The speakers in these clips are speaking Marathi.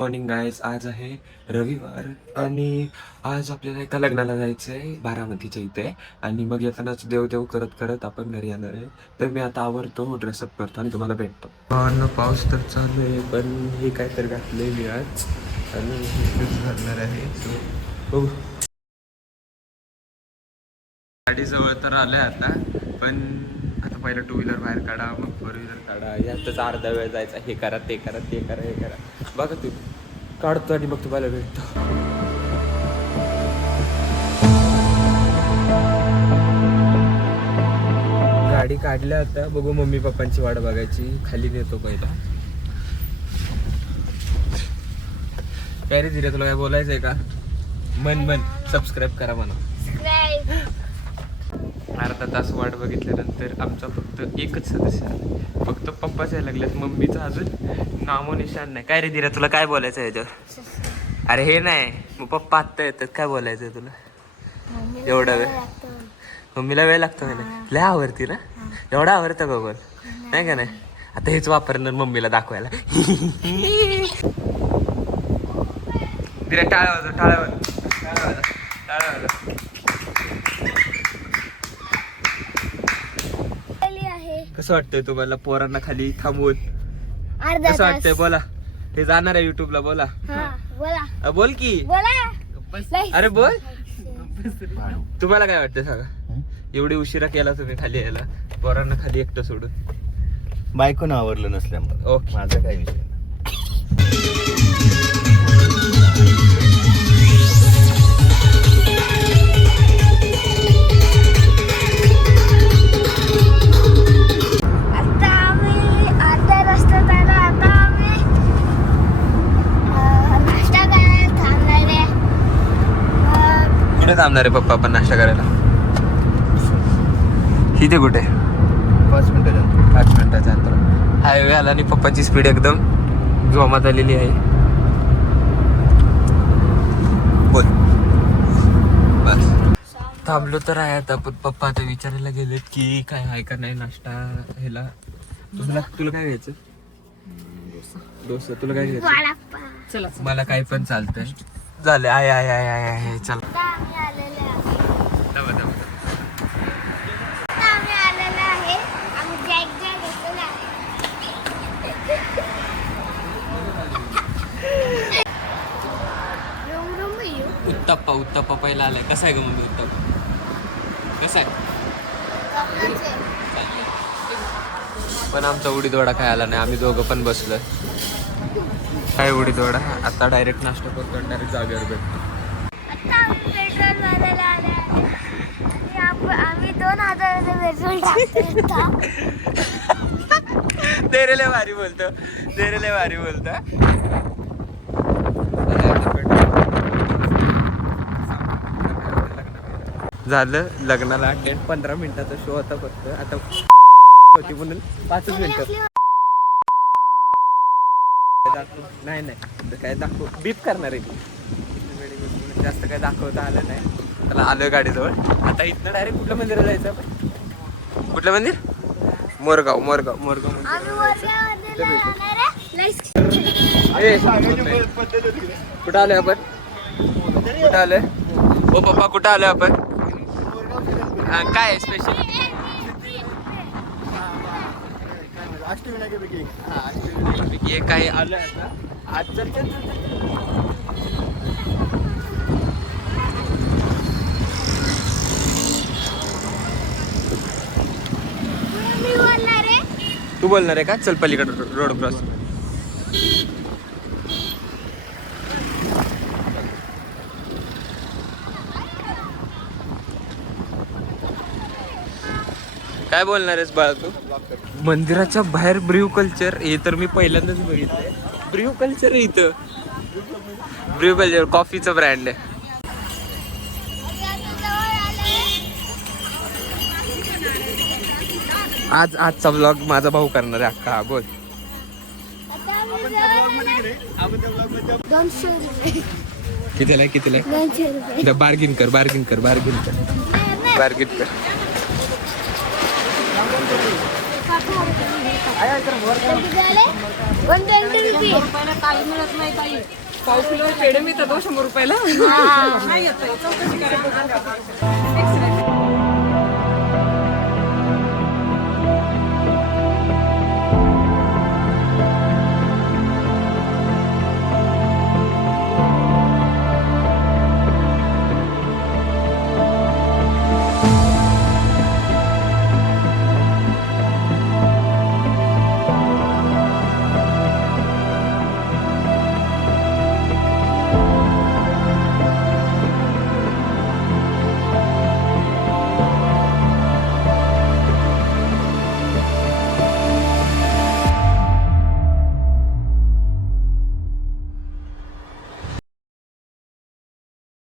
Morning guys. आज आहे रविवार आणि आज आपल्याला एका लग्नाला जायचं आहे बारामतीच्या इथे. आणि मग येतानाच देव करत करत आपण घरी येणार आहे. तर मी आता आवरतो, ड्रेसअप करतो आणि तुम्हाला भेटतो. पाऊस तर चालू आहे, पण हे काय तर घातलंय मी आज आणि घालणार आहे. सो गाडी जवळ तर आलंय आता, पण आता पहिलं टू व्हीलर बाहेर काढा, मग फोर व्हीलर काढा. यातच अर्धा वेळ जायचा. हे करा, ते करा, ते करा, हे करा. बघा तू काढतो आणि मग तुम्हाला भेटतो. गाडी काढल्या आता, बघू मम्मी पप्पांची वाट बघायची. खाली नेतो पहिला. काय रे धीरे, तुला काय बोलायचंय का? मन सबस्क्राईब करा म्हणा. अर्धा तास वाट बघितल्यानंतर आमचा फक्त एकच सदस्य आला. फक्त पप्पाच यायला लागल्यात, मम्मीचा अजून नामो निशान नाही. काय रे धीरे, तुला काय बोलायचं याच्यावर? अरे हे नाही, मग पप्पा आत्ता येतात. काय बोलायचंय तुला? एवढा वेळ मम्मीला वेळ लागतो का नाही? लय आवडती ना? एवढा आवडतं का बोल? नाही का नाही? आता हेच वापरणार मम्मीला दाखवायला. धीरे टाळ्या वाजव, टाळ्या वाजव, टाळ्या वाजव, टाळ्या वाजव. कसं वाटतंय तुम्हाला पोरांना खाली थांबवून? कसं वाटतंय बोला. हे जाणार आहे युट्यूबला. बोला बोल की. अरे बोल. तुम्हाला काय वाटतं सांगा? एवढी उशिरा केला तुम्ही खाली यायला, पोरांना खाली एकटं सोडून. बायकोनं आवरलं नसल्यामुळे. ओके, माझा काय विषय नाही. थांबणार आहे पप्पा आपण नाश्ता करायला? इथे कुठे? 5 मिनिटाच्या 5 मिनिटाच्या अंतर. हायवे आला आणि पप्पाची स्पीड एकदम जोमात आलेली आहे. बोल. बस थांबलो तर आहे आता. पण पप्पा आता विचारायला गेलेत की काय आहे का नाही नाश्ता ह्याला. तुला काय घ्यायचं? डोसा. तुला काय घ्यायचं? मला काही पण चालतंय. झाले. आहे चला. उत्तप्पा पहिला आलाय. कसा आहे ग मम्मी उत्तप्पा? कसा आहे? पण आमचा उडीदवडा काय आला नाही. आम्ही दोघं पण बसलोय. काय उडीदवडा? आता डायरेक्ट नाश्ता करतो आणि डायरेक्ट जागेवर भेटतो. देरेले भारी बोलतो. झालं लग्नाला अटेंड. 15 मिनिटाचा शो होता फक्त. आता होती म्हणून 5 मिनिटं. नाही काय दाखव. बीप करणार आहे. जास्त काय दाखवता आलं नाही. त्याला आलोय गाडीजवळ. आता इथनं डायरेक्ट कुठल्या मंदिराला जायचं आपण? कुठलं मंदिर? मोरगाव. कुठं आलोय आपण? ओ पप्पा कुठं आलोय आपण? काय स्पेशल? अष्टविनायकापैकी एक काय आलोय आता. आज चल. तू बोलणार आहे का? चल पलीकडे रोड क्रॉस. काय बोलणार आहेस बाळा तू? मंदिराच्या बाहेर ब्र्यू कल्चर. हे तर मी पहिल्यांदाच बघितलंय. ब्र्यू कल्चर आहे इथं. ब्र्यू कल्चर कॉफीचं ब्रँड आहे. आजचा व्लॉग माझा भाऊ करणार आहे अख्खा. बोल. कितीला? बार्गिन कर. काही मिळत नाही काही. पाव किलो पेढे मिळतात 100 रुपयाला. नाही येत चौकशी करा.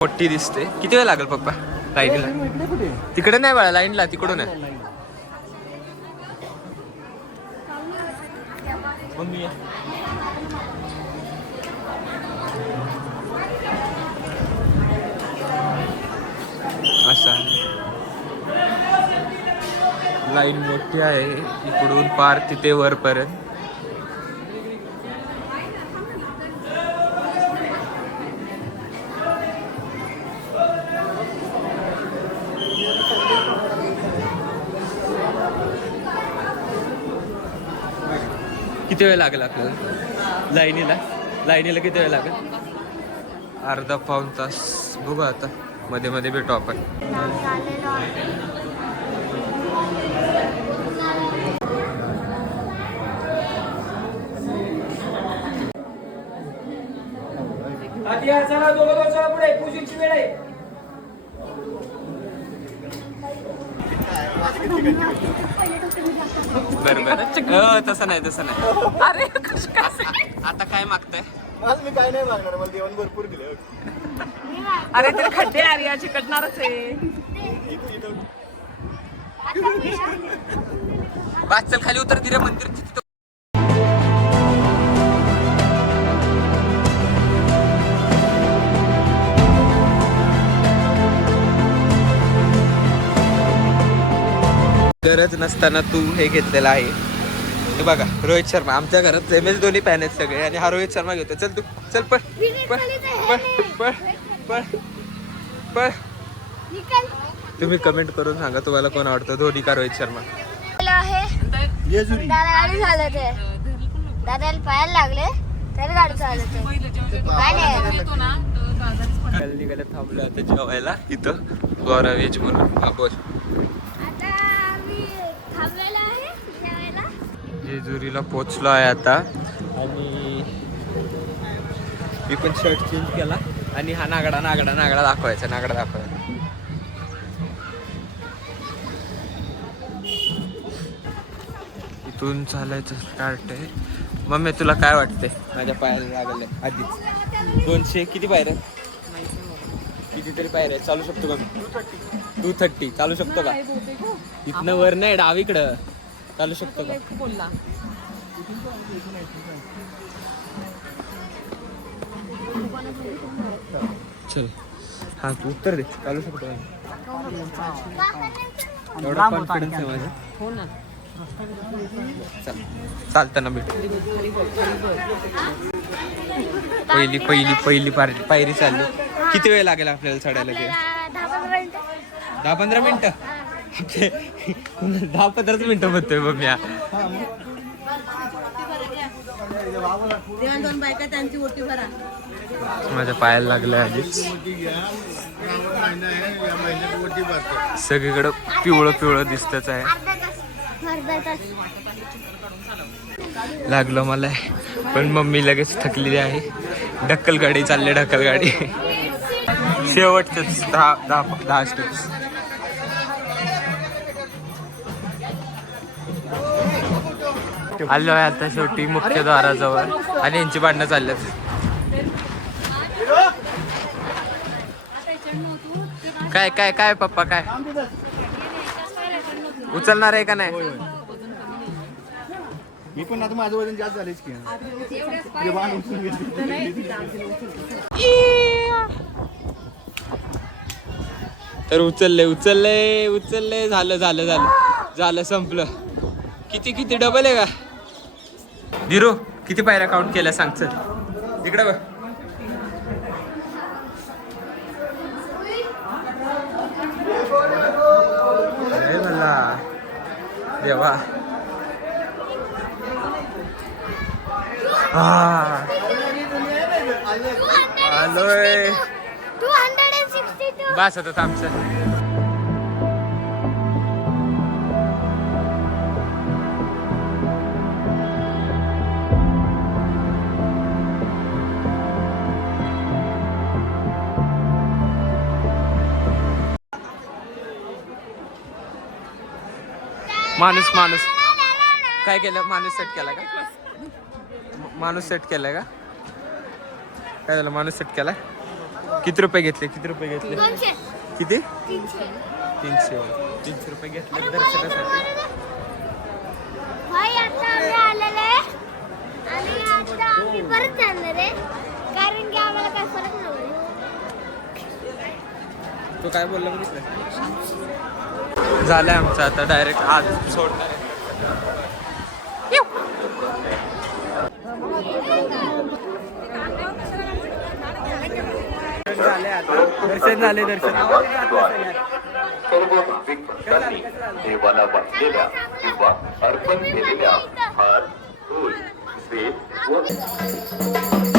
मोठी दिसते. किती वेळ लागेल पप्पा लाईनीला? तिकडे नाही बाळा, लाईनला तिकडून आहे. मम्मी असा लाईन मोठी आहे इकडून पार तिथे वरपर्यंत. किती वेळ लागेल आपल्याला लाईनीला किती वेळ लागेल? अर्धा पाऊण तास. बघू आता, मध्ये मध्ये भेटू आपण. बरोबर. तसं नाही. अरे आता काय मागताय? मी काय नाही मागणार, मला जेवण भरपूर दिलं. अरे ते खड्डे आर्या चिकटणारच आहे. बात चल खाली उतर, दिरे मंदिर तिथे. गरज नसताना तू हे घेतलेलं आहे. हे बघा, रोहित शर्मा. आमच्या घरात MS धोनी फॅन आहेत सगळे, आणि हा रोहित शर्मा घेतो. चल तू, चल पळ पळ पळ पळ पळ पळ. तुम्ही कमेंट करून सांगा तुम्हाला कोण आवडतं, धोनी का रोहित शर्मा? गाडी झालं ते दादाला पायाला लागले तरी गाडी चालत निघायला थांबलं आता जेवायला इथं गौरा व्हेज म्हणून. हा बोल. जेजुरीला पोचलो आहे आता, आणि मी पण शर्ट चेंज केला, आणि हा नागडा दाखवायचा. इथून चालायचं स्टार्ट आहे. मम्मी तुला काय वाटते? माझ्या पायाला लागले आधीच 200 किती पायऱ्या? कितीतरी पायऱ्या. चालू शकतो का मी? 230 चालू शकतो का? इथनं वर नाही, डावीकडं चालू शकतो का? बोलला चल, हा तू उत्तर दे. चालू शकतो का? एवढा कॉन्फिडन्स आहे माझा. हो ना. चालताना भेट. पहिली पायरी चालली. किती वेळ लागेल आपल्याला चढायला ते? 10-15 मिनिटं. 10-15 मिनिटं म्हणतोय मम्मी. माझ्या पायाला लागलं आधीच. सगळीकडं पिवळं दिसतच आहे. लागलं मला, पण मम्मी लगेच थकलेली आहे. ढक्कल गाडी चालली, ढक्कल गाडी. शेवटच 10 स्टेप्स. आलो आहे आता शेवटी मुख्य द्वाराजवळ, आणि यांची भांडणं चालल्यात. काय पप्पा, काय उचलणार आहे का नाही? मी पण आता माझं वजन जास्त झालेच की. तर उचलले. झालं संपलं. किती किती डबल आहे का धीरू किती पायऱ्या काउंट केल्या सांग चल इकडे बघ अरे मला देवा आलोय 262. बस आता आमचं माणूस काय केलं माणूस सेट केला का माणूस सेट केलाय का काय झालं माणूस सेट केलाय किती रुपये घेतले किती घेतले 200. किती 300. 300 रुपये घेतले दर्शनासाठी भाई आता आम्ही आलेलो आहे आणि आता आम्ही परत जाणार आहे कारण की आम्हाला काय फरक नाही तो काय बोलला बघितलं झालंय आमचं आता डायरेक्ट आज सोडणार आहे दर्शन झाले दर्शन सर्व भाविक भक्तांनी देवाला वाहिलेल्या किंवा अर्पण केलेल्या हार फूल बेल व